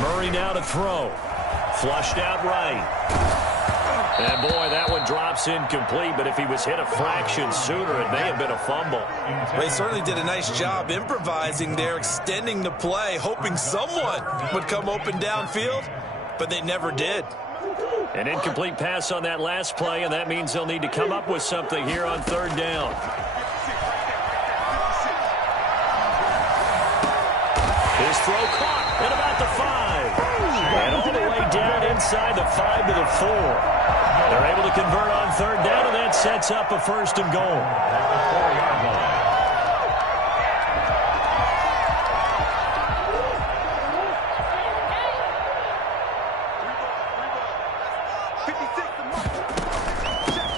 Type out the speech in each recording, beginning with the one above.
Murray now to throw. Flushed out right. And boy, that one drops incomplete, but if he was hit a fraction sooner, it may have been a fumble. They certainly did a nice job improvising there, extending the play, hoping someone would come open downfield, but they never did. An incomplete pass on that last play, and that means they'll need to come up with something here on third down. His throw caught at about the 5. And all the way down inside the 5 to the 4. They're able to convert on third down, and that sets up a 1st and goal. At the 4-yard line.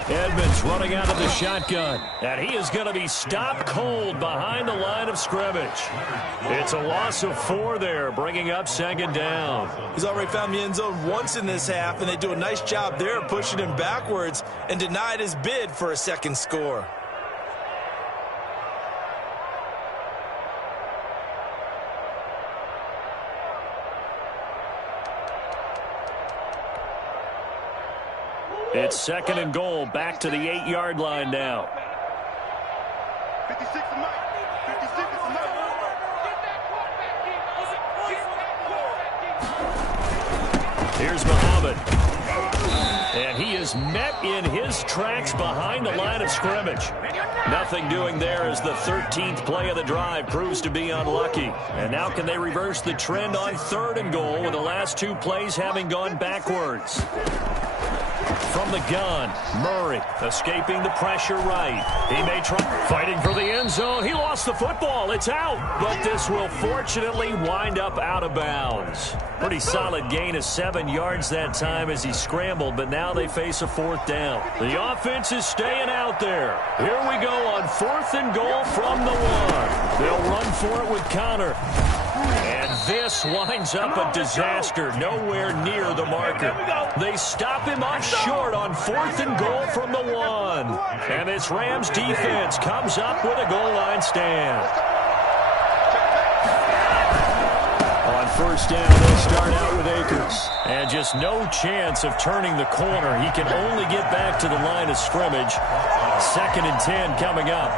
Edmonds running out of the shotgun, and he is going to be stopped cold behind the line of scrimmage. It's a loss of 4 there, bringing up 2nd down. He's already found the end zone once in this half, and they do a nice job there pushing him backwards and denied his bid for a 2nd score. It's 2nd and goal, back to the 8-yard line now. 56 to Mike. 56 to Mike. Here's Muhammad. And he is met in his tracks behind the line of scrimmage. Nothing doing there as the 13th play of the drive proves to be unlucky. And now can they reverse the trend on 3rd and goal with the last 2 plays having gone backwards? From the gun, Murray escaping the pressure right. He may try fighting for the end zone. He lost the football. It's out. But this will fortunately wind up out of bounds. Pretty solid gain of 7 yards that time as he scrambled, but now they face a 4th down. The offense is staying out there. Here we go on 4th and goal from the 1. They'll run for it with Connor. And this winds up a disaster, nowhere near the marker. They stop him up short on 4th and goal from the 1. And this Rams defense comes up with a goal line stand. On 1st down, they'll start out with Akers. And just no chance of turning the corner. He can only get back to the line of scrimmage. 2nd and 10 coming up.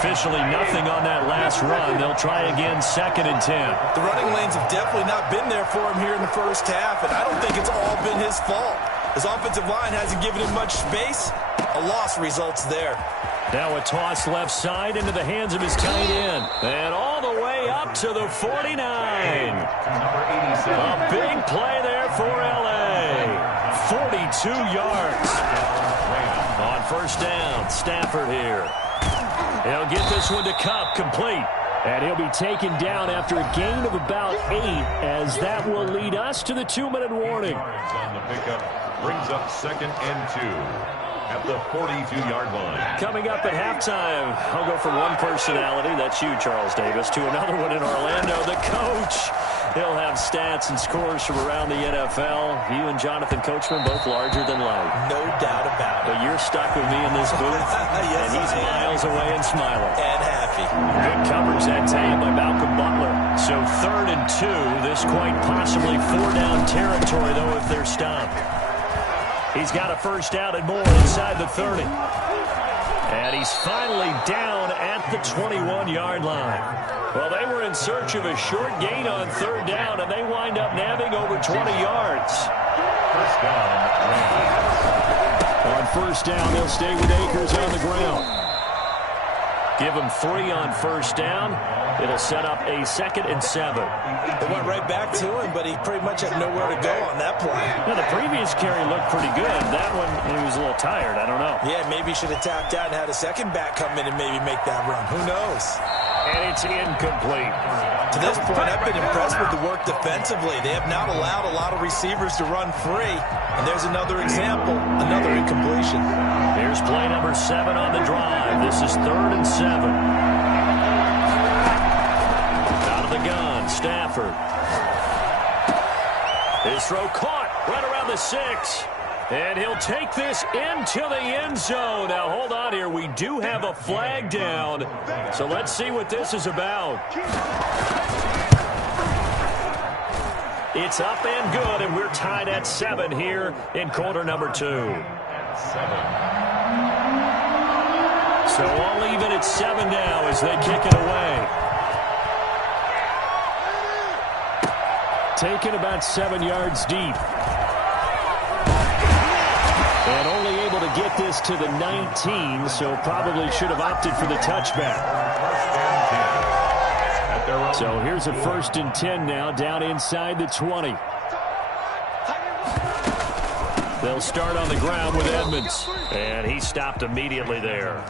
Officially nothing on that last run. They'll try again 2nd and 10. The running lanes have definitely not been there for him here in the first half, and I don't think it's all been his fault. His offensive line hasn't given him much space. A loss results there. Now a toss left side into the hands of his tight end. And all the way up to the 49. A big play there for L.A. 42 yards. On 1st down, Stafford here. He'll get this one to Cup, complete. And he'll be taken down after a gain of about 8, as that will lead us to the 2-minute warning. On the pickup brings up 2nd and 2 at the 42-yard line. Coming up at halftime, I'll go from one personality, that's you, Charles Davis, to another one in Orlando, the coach. He'll have stats and scores from around the NFL. You and Jonathan Coachman, both larger than life. No doubt about it. But you're stuck with me in this booth, yes, and he's miles away and smiling. And happy. Good coverage that time by Malcolm Butler. So 3rd and 2, this quite possibly 4-down territory, though, if they're stopped. He's got a 1st down and more inside the 30. And he's finally down at the 21-yard line. Well, they were in search of a short gain on 3rd down, and they wind up nabbing over 20 yards. 1st down, On 1st down, they'll stay with Akers on the ground. Give him 3 on 1st down. It'll set up a 2nd and 7. They went right back to him, but he pretty much had nowhere to go on that play. Now, the previous carry looked pretty good. That one, he was a little tired. I don't know. Yeah, maybe he should have tapped out and had a second back come in and maybe make that run. Who knows? And it's incomplete. To this point, I've been impressed with the work defensively. They have not allowed a lot of receivers to run free. And there's another example, another incompletion. Here's play number 7 on the drive. This is 3rd and 7. Out of the gun, Stafford. His throw caught right around the 6. And he'll take this into the end zone. Now, hold on here. We do have a flag down. So let's see what this is about. It's up and good, and we're tied at 7 here in quarter number 2. So all even at 7 now as they kick it away. Taken about 7 yards deep. And only able to get this to the 19, so probably should have opted for the touchback. So here's a 1st and 10 now, down inside the 20. They'll start on the ground with Edmonds. And he stopped immediately there.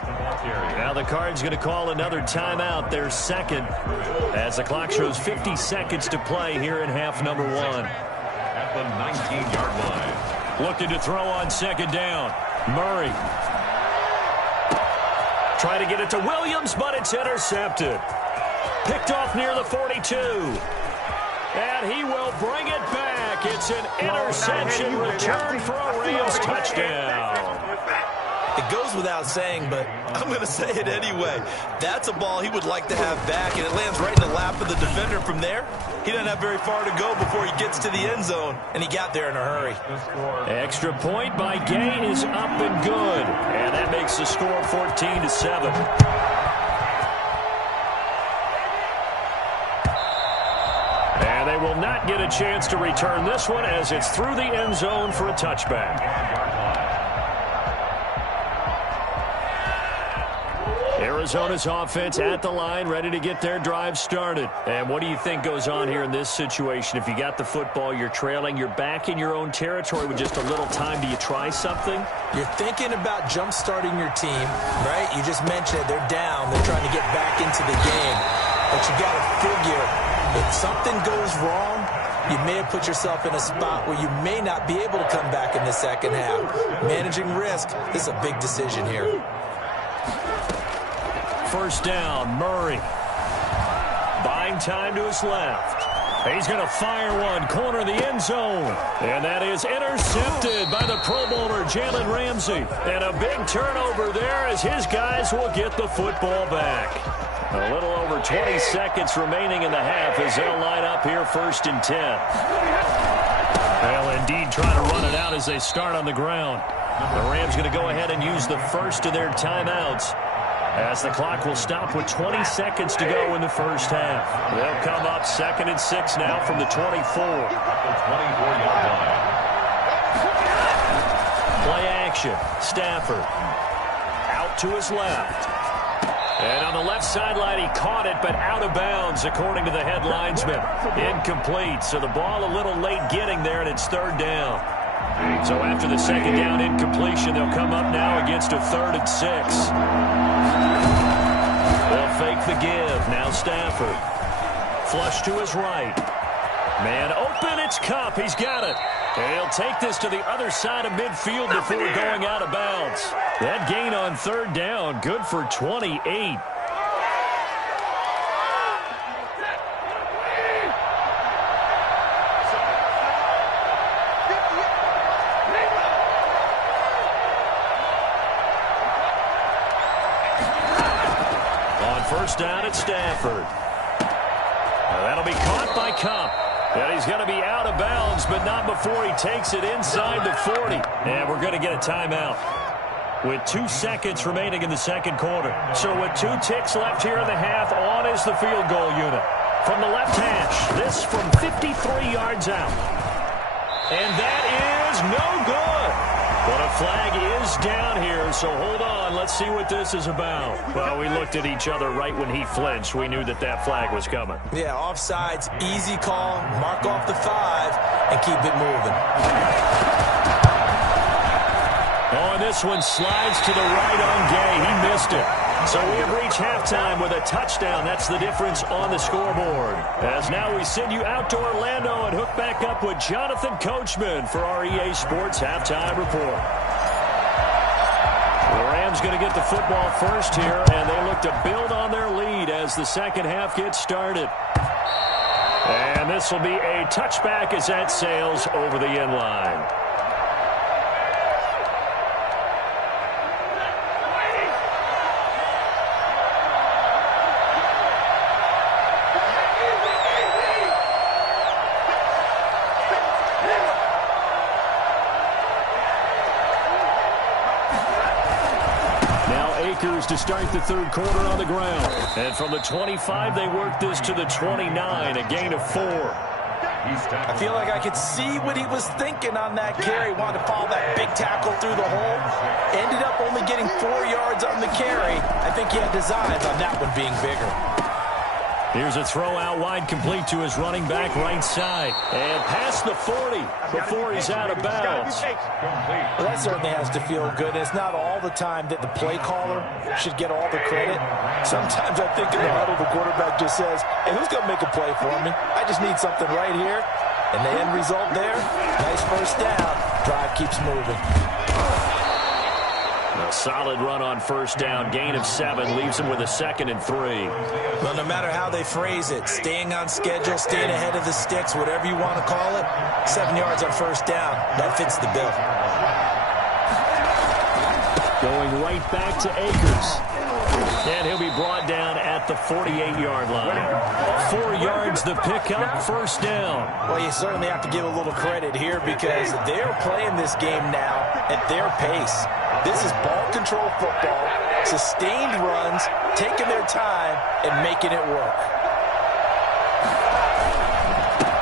Now the Cards going to call another timeout, their second, as the clock shows 50 seconds to play here in half number 1. At the 19-yard line. Looking to throw on 2nd down. Murray. Trying to get it to Williams, but it's intercepted. Picked off near the 42. And he will bring it back. It's an interception return for a Rams touchdown. It goes without saying, but I'm going to say it anyway. That's a ball he would like to have back, and it lands right in the lap of the defender from there. He doesn't have very far to go before he gets to the end zone, and he got there in a hurry. Extra point by Gay is up and good, and that makes the score 14-7. And they will not get a chance to return this one as it's through the end zone for a touchback. Arizona's offense at the line, ready to get their drive started. And what do you think goes on here in this situation? If you got the football, you're trailing, you're back in your own territory with just a little time. Do you try something? You're thinking about jump-starting your team, right? You just mentioned it. They're down. They're trying to get back into the game. But you got to figure, if something goes wrong, you may have put yourself in a spot where you may not be able to come back in the second half. Managing risk, this is a big decision here. 1st down, Murray. Buying time to his left. He's going to fire one, corner of the end zone. And that is intercepted by the Pro Bowler, Jalen Ramsey. And a big turnover there as his guys will get the football back. A little over 20 seconds remaining in the half as they'll line up here 1st and 10. They'll indeed try to run it out as they start on the ground. The Rams going to go ahead and use the first of their timeouts, as the clock will stop with 20 seconds to go in the first half. They'll come up 2nd and 6 now from the 24. The 24-yard line. Play action. Stafford out to his left. And on the left sideline, he caught it, but out of bounds, according to the head linesman. Incomplete, so the ball a little late getting there, and it's 3rd down. So after the 2nd down incompletion, they'll come up now against a 3rd and 6. They'll fake the give. Now Stafford. Flush to his right. Man open. It's Kupp. He's got it. And he'll take this to the other side of midfield before going out of bounds. That gain on 3rd down, good for 28. On 1st down at Stafford. Now that'll be caught by Kupp. And he's going to be out of bounds, but not before he takes it inside the 40. And we're going to get a timeout with 2 seconds remaining in the 2nd quarter. So with 2 ticks left here in the half, on is the field goal unit. From the left hash, this from 53 yards out. And that is no good. But a flag is down here, so hold on. Let's see what this is about. Well, we looked at each other right when he flinched. We knew that that flag was coming. Yeah, offsides, easy call. Mark off the 5 and keep it moving. Oh, and this one slides to the right on Gay. He missed it. So we have reached halftime with a touchdown. That's the difference on the scoreboard. As now we send you out to Orlando and hook back up with Jonathan Coachman for our EA Sports Halftime Report. The Rams going to get the football first here, and they look to build on their lead as the second half gets started. And this will be a touchback as that sails over the end line. Akers to start the third quarter on the ground. And from the 25, they work this to the 29, a gain of 4. I feel like I could see what he was thinking on that carry. Wanted to follow that big tackle through the hole. Ended up only getting 4 yards on the carry. I think he had designs on that one being bigger. Here's a throw out wide, complete to his running back right side. And past the 40 before he's out of bounds. Well, that certainly has to feel good. It's not all the time that the play caller should get all the credit. Sometimes I think in the huddle, the quarterback just says, hey, who's going to make a play for me? I just need something right here. And the end result there, nice first down. Drive keeps moving. A solid run on first down. Gain of 7 leaves him with a 2nd and 3. Well, no matter how they phrase it, staying on schedule, staying ahead of the sticks, whatever you want to call it, 7 yards on first down, that fits the bill. Going right back to Akers. And he'll be brought down at the 48-yard line. 4 yards the pickup, first down. Well, you certainly have to give a little credit here because they're playing this game now at their pace. This is ball control football, sustained runs, taking their time, and making it work.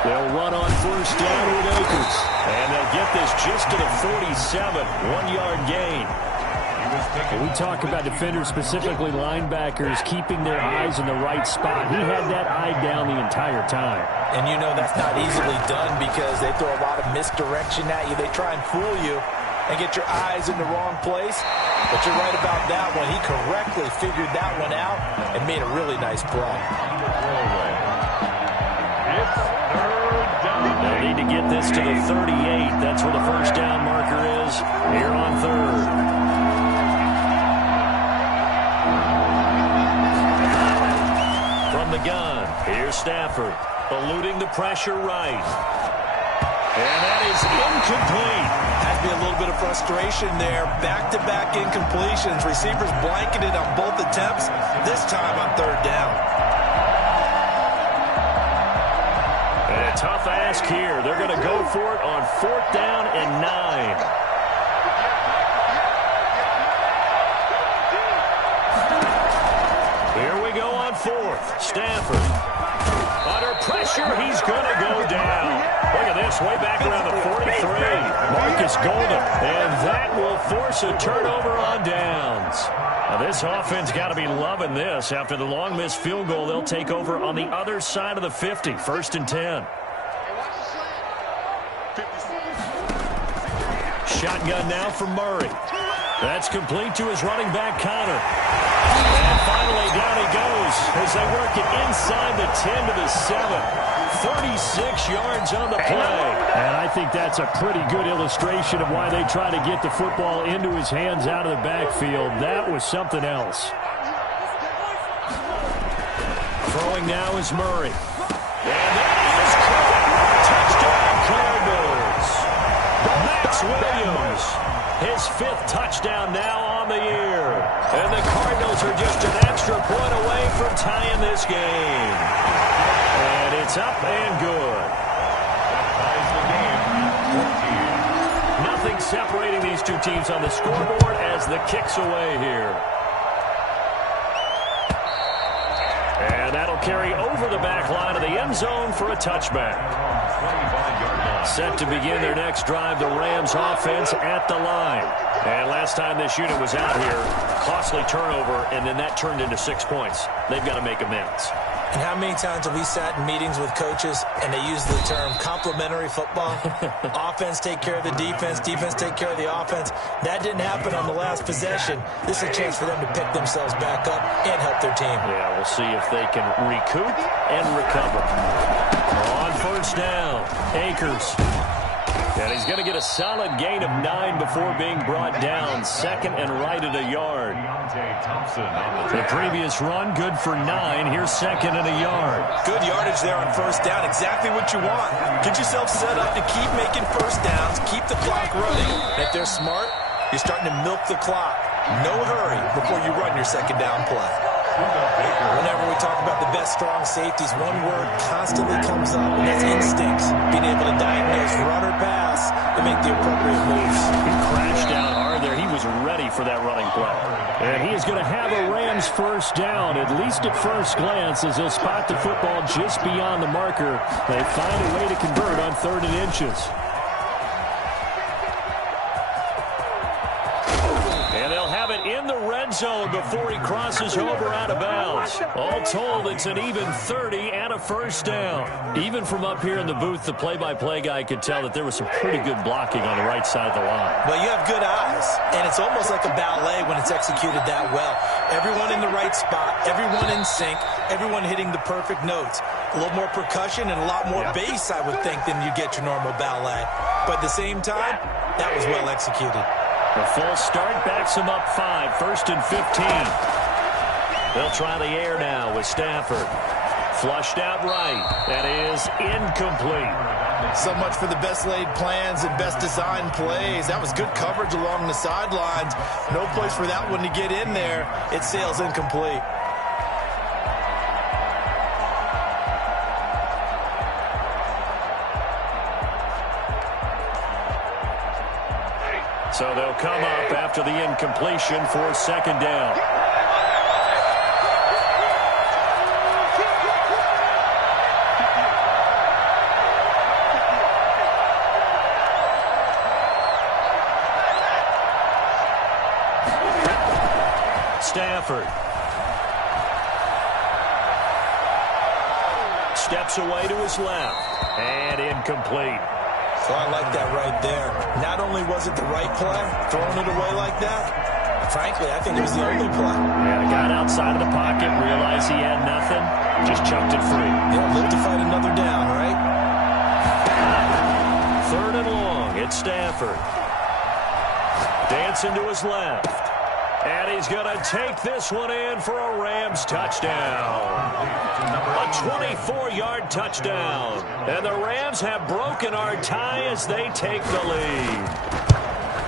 They'll run on first down with Akers. And they'll get this just to the 47, 1-yard gain. We talk about defenders, specifically linebackers, keeping their eyes in the right spot. He had that eye down the entire time. And you know that's not easily done because they throw a lot of misdirection at you. They try and fool you and get your eyes in the wrong place. But you're right about that one. He correctly figured that one out and made a really nice play. They need to get this to the 38. That's where the first down marker is here on third. From the gun, here's Stafford, eluding the pressure right. And that is incomplete. Had to be a little bit of frustration there. Back-to-back incompletions. Receivers blanketed on both attempts, this time on third down. And a tough ask here. They're going to go for it on 4th down and 9. Here we go on 4th. Stafford. Under pressure, he's going to go down. Look at this, way back around the 43. Marcus Golden. And that will force a turnover on downs. Now this offense got to be loving this. After the long missed field goal, they'll take over on the other side of the 50. 1st and 10. Shotgun now for Murray. That's complete to his running back, Connor. And finally, down he goes as they work it inside the 10 to the 7. 36 yards on the play. And I think that's a pretty good illustration of why they try to get the football into his hands out of the backfield. That was something else. Throwing now is Murray. And that is caught. Touchdown, Cardinals. Max Williams. His 5th touchdown now on the year. And the Cardinals are just an extra point away from tying this game. And it's up and good. Nothing separating these two teams on the scoreboard as the kick's away here. And that'll carry over the back line of the end zone for a touchback. Set to begin their next drive, the Rams offense at the line. And last time this unit was out here, costly turnover, and then that turned into 6 points. They've got to make amends. And how many times have we sat in meetings with coaches and they use the term complementary football? Offense take care of the defense, defense take care of the offense. That didn't happen on the last possession. This is a chance for them to pick themselves back up and help their team. Yeah, we'll see if they can recoup and recover. On first down, Akers. And he's going to get a solid gain of 9 before being brought down. 2nd and right at a yard. The previous run, good for 9. Here's 2nd and a yard. Good yardage there on first down. Exactly what you want. Get yourself set up to keep making first downs. Keep the clock running. And if they're smart, you're starting to milk the clock. No hurry before you run your 2nd down play. Whenever we talk about the best strong safeties, one word constantly comes up, and that's instincts. Being able to diagnose run or pass and make the appropriate moves. He crashed down hard there. He was was ready for that running play. And he is going to have a Rams first down, at least at first glance, as he'll spot the football just beyond the marker. They find a way to convert on 3rd and inches. And they'll have it in the red zone before he crosses over out of bounds. All told, it's an even 30 and a first down. Even from up here in the booth, the play-by-play guy could tell that there was some pretty good blocking on the right side of the line. Well, you have good eyes, and it's almost like a ballet when it's executed that well. Everyone in the right spot, everyone in sync, everyone hitting the perfect notes. A little more percussion and a lot more bass, I would think, than you get your normal ballet. But at the same time, that was well executed. The full start backs him up 5, 1st and 15. They'll try the air now with Stafford. Flushed out right. That is incomplete. So much for the best laid plans and best designed plays. That was good coverage along the sidelines. No place for that one to get in there. It sails incomplete. So they'll come up after the incompletion for 2nd down. Stafford steps away to his left and incomplete. So I like that right there. Not only was it the right play, throwing it away like that, frankly, I think it was the only play. Yeah, got outside of the pocket, realized he had nothing, just chucked it free. Yeah, live to fight another down, right? 3rd and long, it's Stafford. Dancing to his left. And he's going to take this one in for a Rams touchdown. A 24-yard touchdown. And the Rams have broken our tie as they take the lead.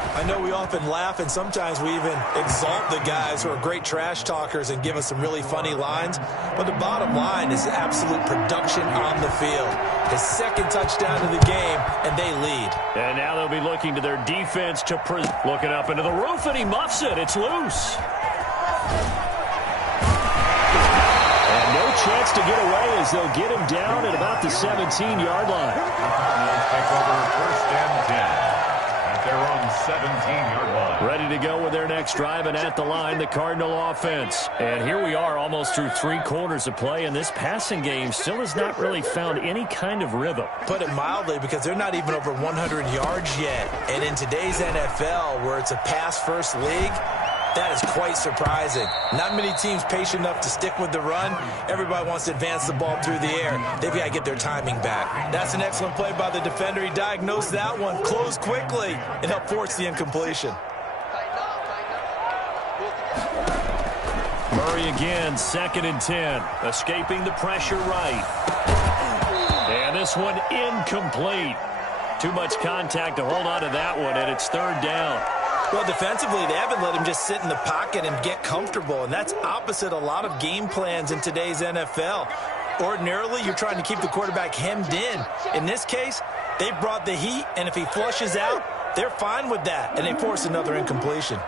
I know we often laugh, and sometimes we even exalt the guys who are great trash talkers and give us some really funny lines. But the bottom line is absolute production on the field. His 2nd touchdown of the game, and they lead. And now they'll be looking to their defense to looking up into the roof, and he muffs it. It's loose. And no chance to get away as they'll get him down at about the 17-yard line. Take over 1st and 10. Their own 17-yard line. Ready to go with their next drive, and at the line, the Cardinal offense. And here we are almost through 3 quarters of play, and this passing game still has not really found any kind of rhythm. Put it mildly, because they're not even over 100 yards yet. And in today's NFL, where it's a pass-first league, that is quite surprising. Not many teams patient enough to stick with the run. Everybody wants to advance the ball through the air. They've got to get their timing back. That's an excellent play by the defender. He diagnosed that one, closed quickly, and helped force the incompletion. Murray again, 2nd and 10. Escaping the pressure right. And this one incomplete. Too much contact to hold on to that one, and it's 3rd down. Well, defensively, they haven't let him just sit in the pocket and get comfortable, and that's opposite a lot of game plans in today's NFL. Ordinarily, you're trying to keep the quarterback hemmed in. In this case, they brought the heat, and if he flushes out, they're fine with that, and they force another incompletion.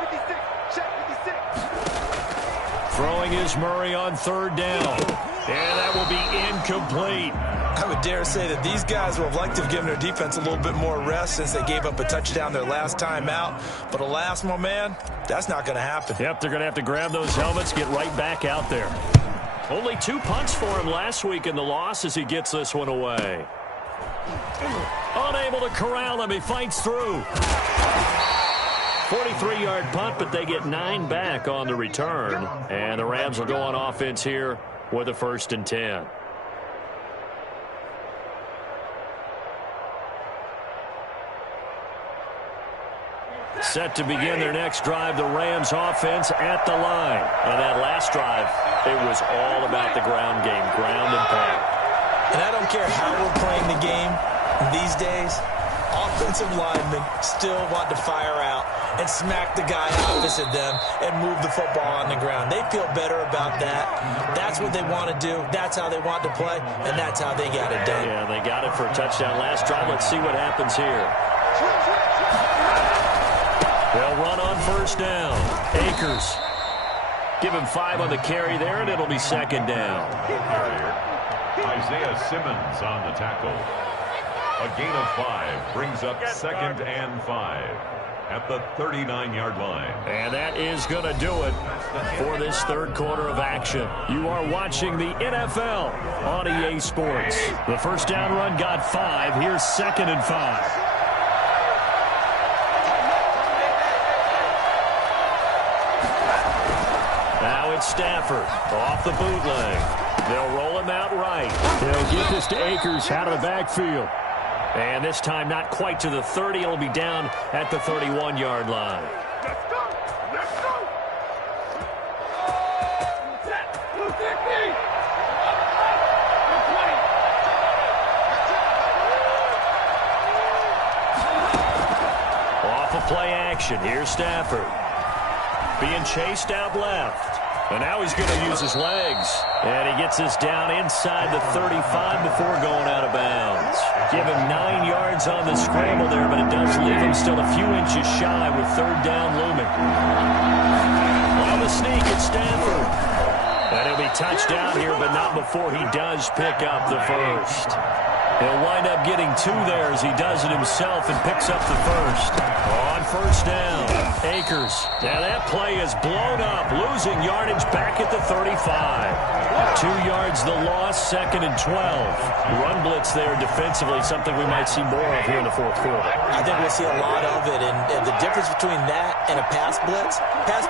56. Throwing is Murray on 3rd down. And that will be incomplete. I would dare say that these guys will have liked to have given their defense a little bit more rest since they gave up a touchdown their last time out. But alas, my man, that's not going to happen. Yep, they're going to have to grab those helmets, get right back out there. Only 2 punts for him last week in the loss as he gets this one away. Unable to corral him, he fights through. 43-yard punt, but they get 9 back on the return. And the Rams will go on offense here with a 1st and 10. Set to begin their next drive, the Rams offense at the line. And that last drive, it was all about the ground game, ground and pound. And I don't care how we're playing the game these days, offensive linemen still want to fire out and smack the guy opposite them and move the football on the ground. They feel better about that. That's what they want to do. That's how they want to play, and that's how they got it done. Yeah, they got it for a touchdown last drive. Let's see what happens here. They'll run on first down. Akers. Give him 5 on the carry there, and it'll be second down. Isaiah Simmons on the tackle. A gain of 5 brings up 2nd and 5 at the 39-yard line. And that is going to do it for this third quarter of action. You are watching the NFL on EA Sports. The first down run got 5. Here's 2nd and 5. Now it's Stafford off the bootleg. They'll roll him out right. They'll get this to Akers out of the backfield. And this time not quite to the 30. It'll be down at the 31-yard line. Let's go! Let's go! Off of play action. Here's Stafford. Being chased out left. And now he's going to use his legs. And he gets this down inside the 35 before going out of bounds. Give him 9 yards on the scramble there, but it does leave him still a few inches shy with third down looming. On the sneak, it's Stafford. And he'll be touched down here, but not before he does pick up the first. He'll wind up getting 2 there as he does it himself and picks up the first. On first down, Akers. Now that play is blown up, losing yardage back at the 35. 2 yards the loss, 2nd and 12. Run blitz there defensively, something we might see more of here in the fourth quarter. I think we'll see a lot of it, and the difference between that and a pass blitz,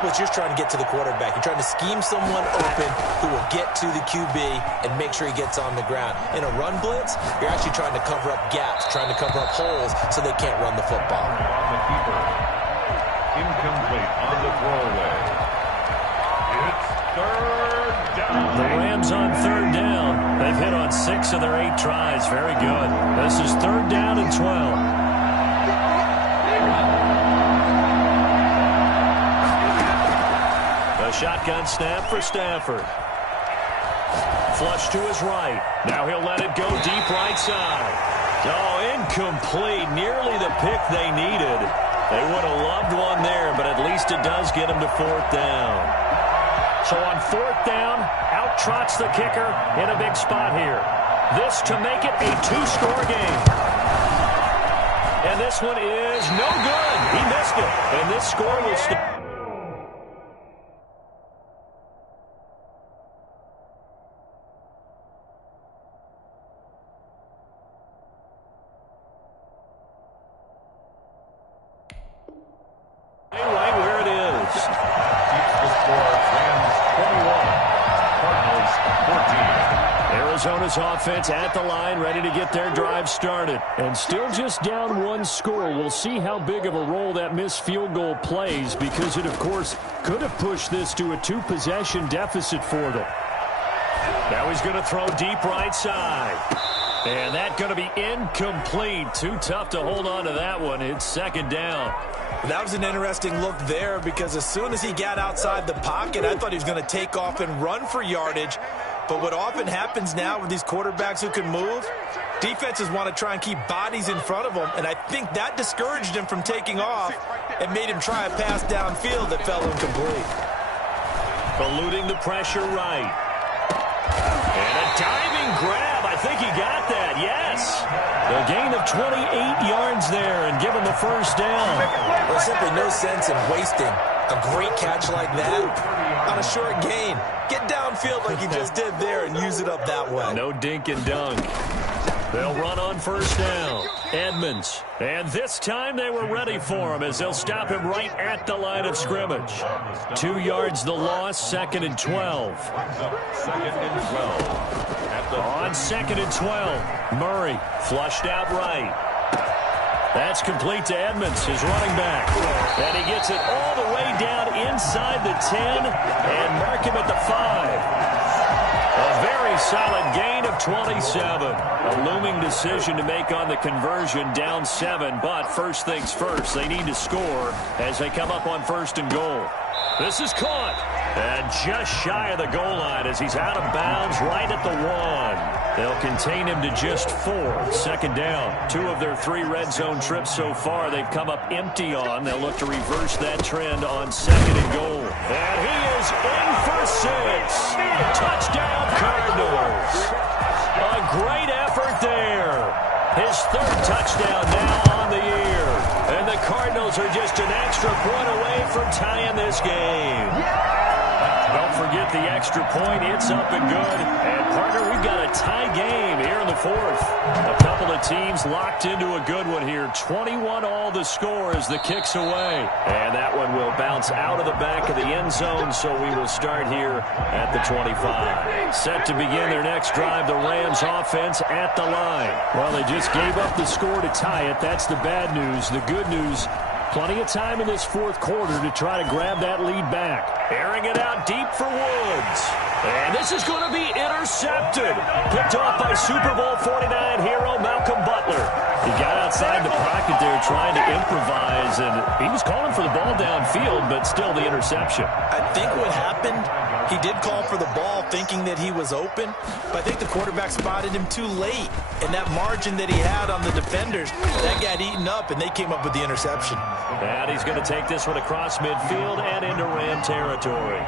you're just trying to get to the quarterback. You're trying to scheme someone open who will get to the QB and make sure he gets on the ground. In a run blitz, you're actually trying to cover up gaps, trying to cover up holes so they can't run the football. On the keeper. Incomplete on the throwaway. It's third down. The Rams on third down. They've hit on 6 of their 8 tries. Very good. This is third down and 12. A shotgun snap for Stafford. Flush to his right. Now he'll let it go deep right side. Oh, incomplete. Nearly the pick they needed. They would have loved one there, but at least it does get them to fourth down. So on fourth down, out trots the kicker in a big spot here. This to make it a 2-score game. And this one is no good. He missed it. And this score will stay. Right where it is. Keeps the score. Rams 21. Cardinals 14. Arizona's offense at the line, ready to get their drive started. And still just down 1 score. We'll see how big of a role that missed field goal plays, because it, of course, could have pushed this to a 2-possession deficit for them. Now he's going to throw deep right side. And that's going to be incomplete. Too tough to hold on to that one. It's second down. That was an interesting look there, because as soon as he got outside the pocket, I thought he was going to take off and run for yardage. But what often happens now with these quarterbacks who can move, defenses want to try and keep bodies in front of them, and I think that discouraged him from taking off and made him try a pass downfield that fell incomplete. Eluding the pressure right. And a diving grab. I think he got that, yes. A gain of 28 yards there and give him the first down. There's simply no sense in wasting a great catch like that on a short gain. Get downfield like he just did there and use it up that way. No dink and dunk. They'll run on first down. Edmonds. And this time they were ready for him as they'll stop him right at the line of scrimmage. 2 yards the loss, 2nd and 12. Second and 12. On 2nd and 12. Murray flushed out right. That's complete to Edmonds, his running back. And he gets it all the way down inside the 10 and mark him at the 5. A very very solid gain of 27. A looming decision to make on the conversion, down 7. But first things first, they need to score as they come up on 1st and goal. This is caught. And just shy of the goal line as he's out of bounds right at the 1. They'll contain him to just 4. 2nd down. 2 of their 3 red zone trips so far they've come up empty on. They'll look to reverse that trend on 2nd and goal. And he is in for 6. Touchdown Cardinals. A great effort there. His 3rd touchdown now on the year. And the Cardinals are just an extra point away from tying this game. Don't forget the extra point. It's up and good. And, partner, we've got a tie game here in the 4th. A couple of teams locked into a good one here. 21 all the score as the kick's away. And that one will bounce out of the back of the end zone, so we will start here at the 25. Set to begin their next drive, the Rams offense at the line. Well, they just gave up the score to tie it. That's the bad news. The good news, plenty of time in this 4th quarter to try to grab that lead back. Airing it out deep for Woods. And this is going to be intercepted. Picked off by Super Bowl 49 hero Malcolm Butler. He got outside the pocket there trying to improvise, and he was calling for the ball downfield, but still the interception. I think what happened, he did call for the ball thinking that he was open, but I think the quarterback spotted him too late. And that margin that he had on the defenders, that got eaten up, and they came up with the interception. And he's going to take this one across midfield and into Ram territory.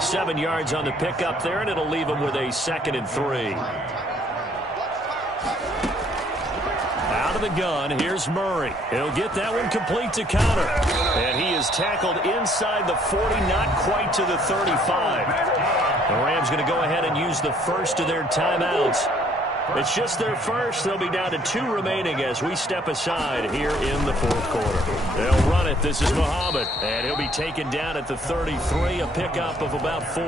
7 yards on the pickup there, and it'll leave him with a 2nd and 3. Out of the gun, here's Murray. He'll get that one complete to Connor. And he is tackled inside the 40, not quite to the 35. The Rams going to go ahead and use the first of their timeouts. It's just their first. They'll be down to 2 remaining as we step aside here in the 4th quarter. They'll run it. This is Muhammad. And he'll be taken down at the 33, a pickup of about 4.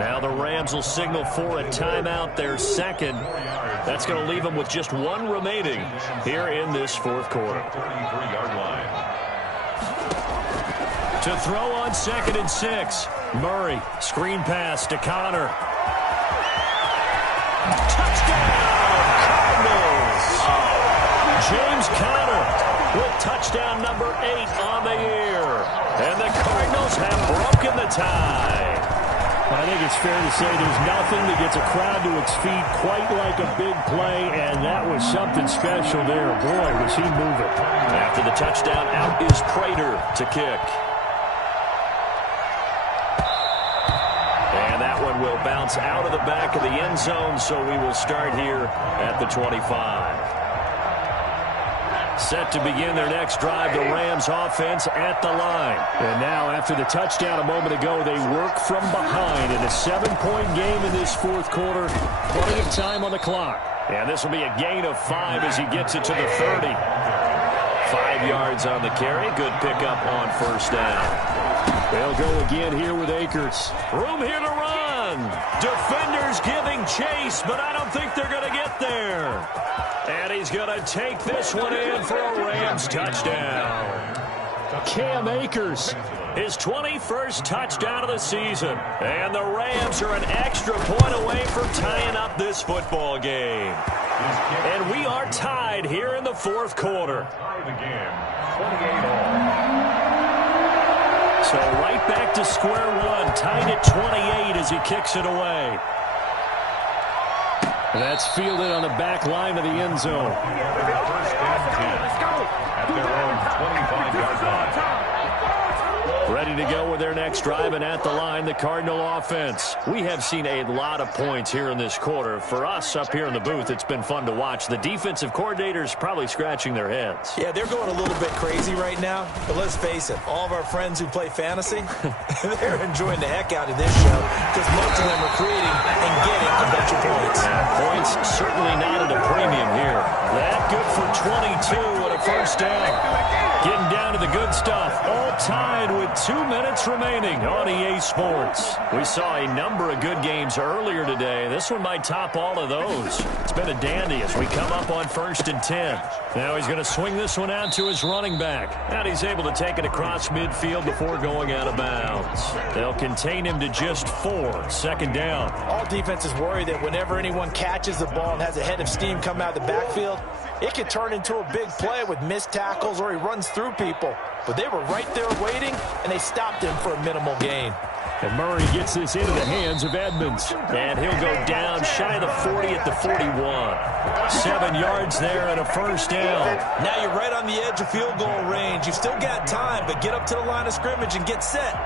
Now the Rams will signal for a timeout, their 2nd. That's going to leave them with just 1 remaining here in this 4th quarter. 33-yard line. To throw on 2nd and 6. Murray, screen pass to Connor. Touchdown, Cardinals! James Conner with touchdown number 8 on the year. And the Cardinals have broken the tie. I think it's fair to say there's nothing that gets a crowd to its feet quite like a big play, and that was something special there. Boy, was he moving. After the touchdown, out is Prater to kick. And that one will bounce out of the back of the end zone, so we will start here at the 25. Set to begin their next drive, the Rams offense at the line. And now, after the touchdown a moment ago, they work from behind in a 7-point game in this 4th quarter. Plenty of time on the clock. And this will be a gain of 5 as he gets it to the 30. 5 yards on the carry. Good pickup on 1st down. They'll go again here with Akers. Room here to run. Defenders giving chase, but I don't think they're going to get there. And he's going to take this one in for a Rams touchdown. Cam Akers. His 21st touchdown of the season. And the Rams are an extra point away from tying up this football game. And we are tied here in the 4th quarter. Tie the game, 28 all. So right back to square one, tied at 28 as he kicks it away. And that's fielded on the back line of the end zone. First and 10 at their own 25-yard line. Ready to go with their next drive, and at the line, the Cardinal offense. We have seen a lot of points here in this quarter. For us up here in the booth, it's been fun to watch. The defensive coordinators probably scratching their heads. Yeah, they're going a little bit crazy right now. But let's face it, all of our friends who play fantasy, they're enjoying the heck out of this show because most of them are creating and getting a bunch of points. Points certainly not at a premium here. That good for 22 and a first down. Getting down to the good stuff. All tied with 2 minutes remaining on EA Sports. We saw a number of good games earlier today. This one might top all of those. It's been a dandy as we come up on 1st and 10. Now he's going to swing this one out to his running back. And he's able to take it across midfield before going out of bounds. They'll contain him to just 4. 2nd down. All defenses worry that whenever anyone catches the ball and has a head of steam come out of the backfield, it could turn into a big play with missed tackles or he runs through people. But they were right there waiting, and they stopped him for a minimal gain. And Murray gets this into the hands of Edmonds. And he'll go down shy of the 40 at the 41. 7 yards there and a 1st down. Now you're right on the edge of field goal range. You've still got time, but get up to the line of scrimmage and get set.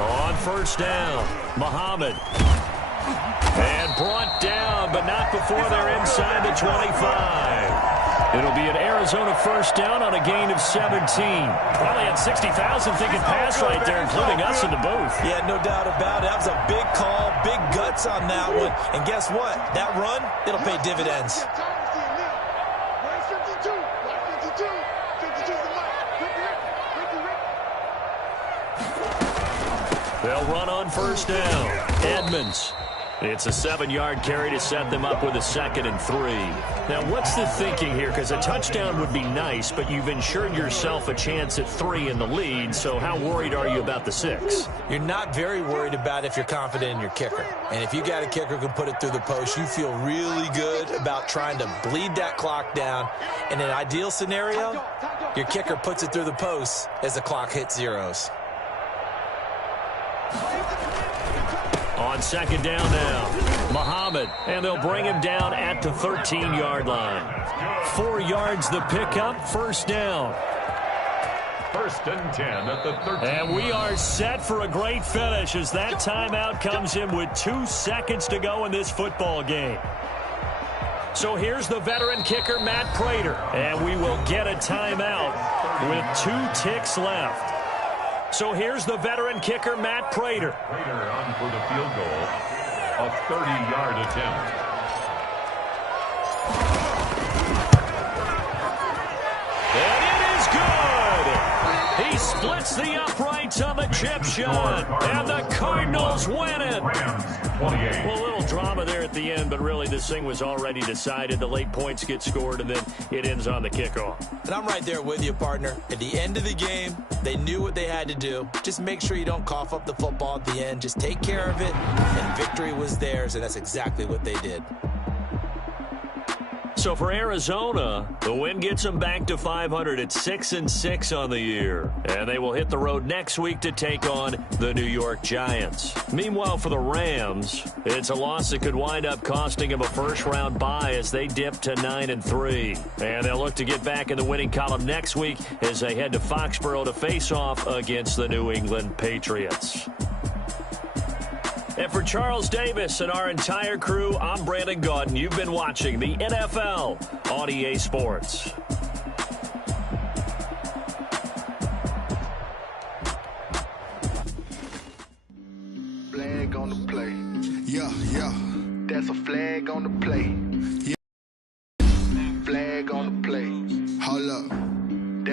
On 1st down, Muhammad. And brought down, but not before they're inside the 25. It'll be an Arizona 1st down on a gain of 17. Probably had 60,000 thinking pass right there, including us in the booth. Yeah, no doubt about it. That was a big call, big guts on that one. And guess what? That run, it'll pay dividends. They'll run on 1st down. Edmonds. It's a 7-yard carry to set them up with a 2nd and 3. Now, what's the thinking here? Because a touchdown would be nice, but you've ensured yourself a chance at 3 in the lead, so how worried are you about the 6? You're not very worried about if you're confident in your kicker. And if you got a kicker who can put it through the post, you feel really good about trying to bleed that clock down. In an ideal scenario, your kicker puts it through the post as the clock hits zeros. On 2nd down now, Muhammad, and they'll bring him down at the 13-yard line. 4 yards the pickup, 1st down. 1st and 10 at the 13. And we are set for a great finish as that timeout comes in with 2 seconds to go in this football game. So here's the veteran kicker, Matt Prater, and we will get a timeout with 2 ticks left. So here's the veteran kicker, Matt Prater. Prater on for the field goal, a 30-yard attempt. And it is good. He splits the uprights on the chip shot, and the Cardinals win it. Rams, 28. Well, a little drama there at the end, but really this thing was already decided. The late points get scored, and then it ends on the kickoff. And I'm right there with you, partner. At the end of the game, they knew what they had to do. Just make sure you don't cough up the football at the end. Just take care of it, and victory was theirs, and that's exactly what they did. So for Arizona, the win gets them back to 500 at 6-6 on the year. And they will hit the road next week to take on the New York Giants. Meanwhile, for the Rams, it's a loss that could wind up costing them a first-round bye as they dip to 9-3. And they'll look to get back in the winning column next week as they head to Foxborough to face off against the New England Patriots. And for Charles Davis and our entire crew, I'm Brandon Gaudin. You've been watching the NFL on EA Sports. Flag on the play. Yeah. That's a flag on the play.